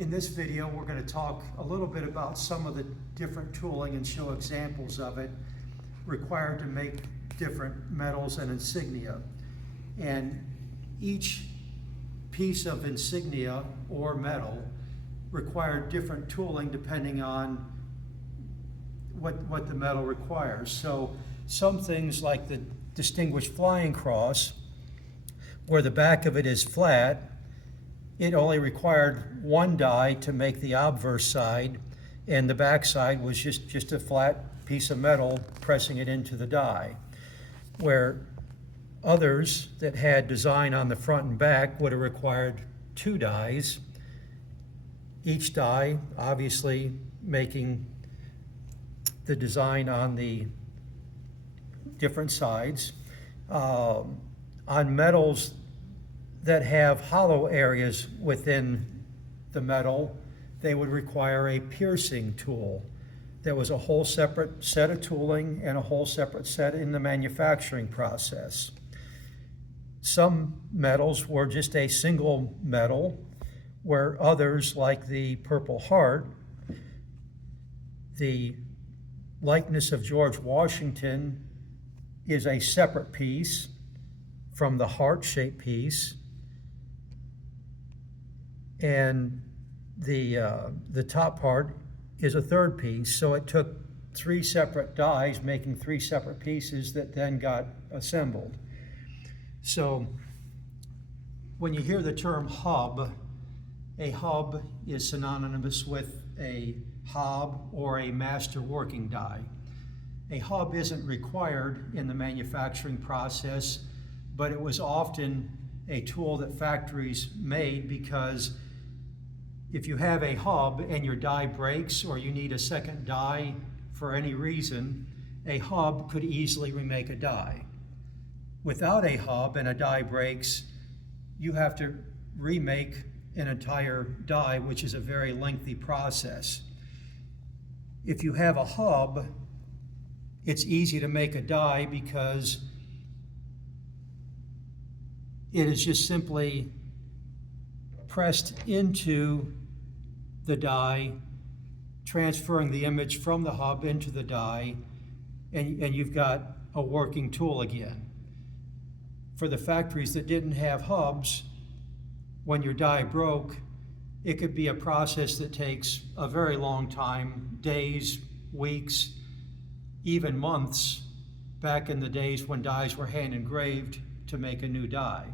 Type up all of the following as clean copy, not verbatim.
In this video, we're going to talk a little bit about some of the different tooling and show examples of it required to make different metals and insignia. And each piece of insignia or metal required different tooling depending on what the metal requires. So some things like the Distinguished Flying Cross, where the back of it is flat, it only required one die to make the obverse side, and the back side was just a flat piece of metal pressing it into the die. Where others that had design on the front and back would have required two dies, each die obviously making the design on the different sides. On metals that have hollow areas within the metal, they would require a piercing tool. There was a whole separate set of tooling and a whole separate set in the manufacturing process. Some metals were just a single metal, where others, like the Purple Heart, the likeness of George Washington is a separate piece from the heart-shaped piece, and the top part is a third piece. So it took three separate dies making three separate pieces that then got assembled. So when you hear the term hub, a hub is synonymous with a hob or a master working die. A hub isn't required in the manufacturing process, but it was often a tool that factories made, because if you have a hub and your die breaks or you need a second die for any reason, a hub could easily remake a die. Without a hub and a die breaks, you have to remake an entire die, which is a very lengthy process. If you have a hub, it's easy to make a die because it is just simply pressed into the die, transferring the image from the hub into the die, and you've got a working tool again. For the factories that didn't have hubs, when your die broke, it could be a process that takes a very long time, days, weeks, even months, back in the days when dies were hand engraved to make a new die.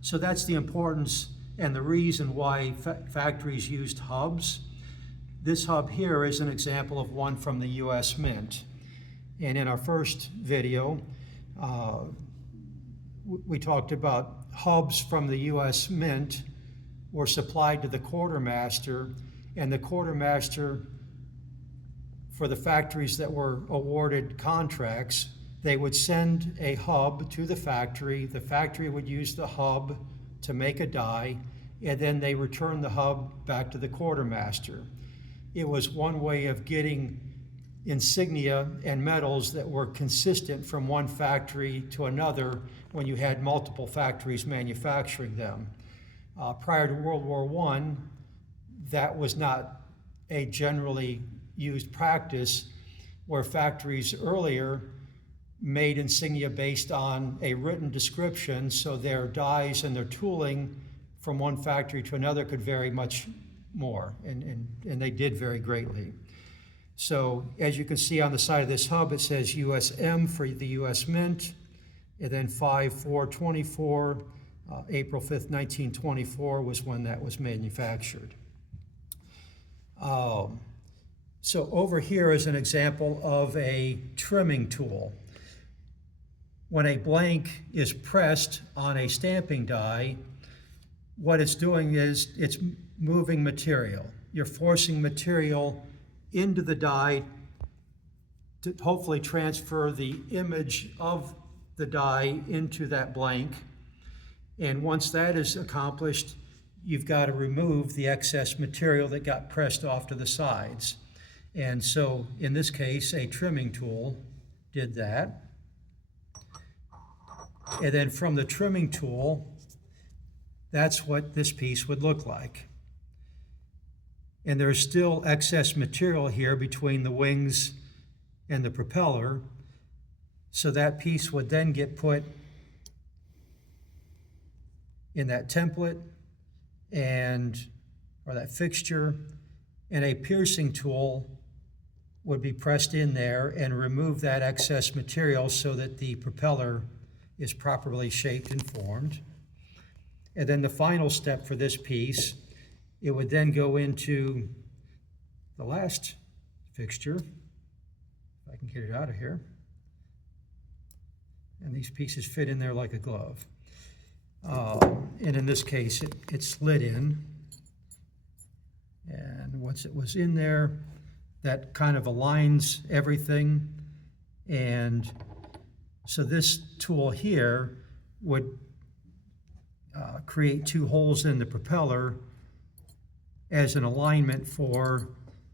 So that's the importance and the reason why factories used hubs. This hub here is an example of one from the US Mint. And in our first video, we talked about hubs from the US Mint were supplied to the quartermaster, and the quartermaster, for the factories that were awarded contracts, they would send a hub to the factory would use the hub to make a die, and then they return the hub back to the quartermaster. It was one way of getting insignia and metals that were consistent from one factory to another when you had multiple factories manufacturing them. Prior to World War I, that was not a generally used practice, where factories earlier made insignia based on a written description, so their dies and their tooling from one factory to another could vary much more, and they did vary greatly. So as you can see on the side of this hub, it says USM for the US Mint, and then 5/4/24, April 5th, 1924 was when that was manufactured. So over here is an example of a trimming tool. When a blank is pressed on a stamping die, what it's doing is it's moving material. You're forcing material into the die to hopefully transfer the image of the die into that blank. And once that is accomplished, you've got to remove the excess material that got pressed off to the sides. And so in this case, a trimming tool did that. And then from the trimming tool, that's what this piece would look like. and there's still excess material here between the wings and the propeller. So that piece would then get put in that template or that fixture, and a piercing tool would be pressed in there and remove that excess material so that the propeller is properly shaped and formed. And then the final step for this piece, it would then go into the last fixture, if I can get it out of here. And these pieces fit in there like a glove. And in this case, it slid in. And once it was in there, that kind of aligns everything. And so this tool here would create two holes in the propeller as an alignment for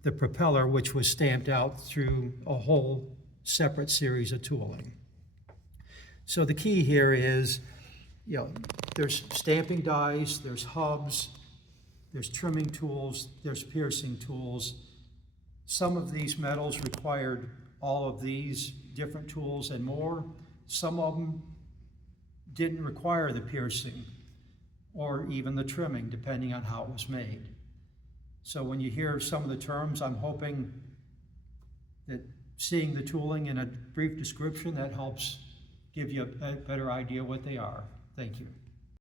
the propeller, which was stamped out through a whole separate series of tooling. So the key here is, there's stamping dies, there's hubs, there's trimming tools, there's piercing tools. Some of these metals required all of these different tools and more. Some of them didn't require the piercing or even the trimming, depending on how it was made. So when you hear some of the terms, I'm hoping that seeing the tooling in a brief description, that helps give you a better idea what they are. Thank you.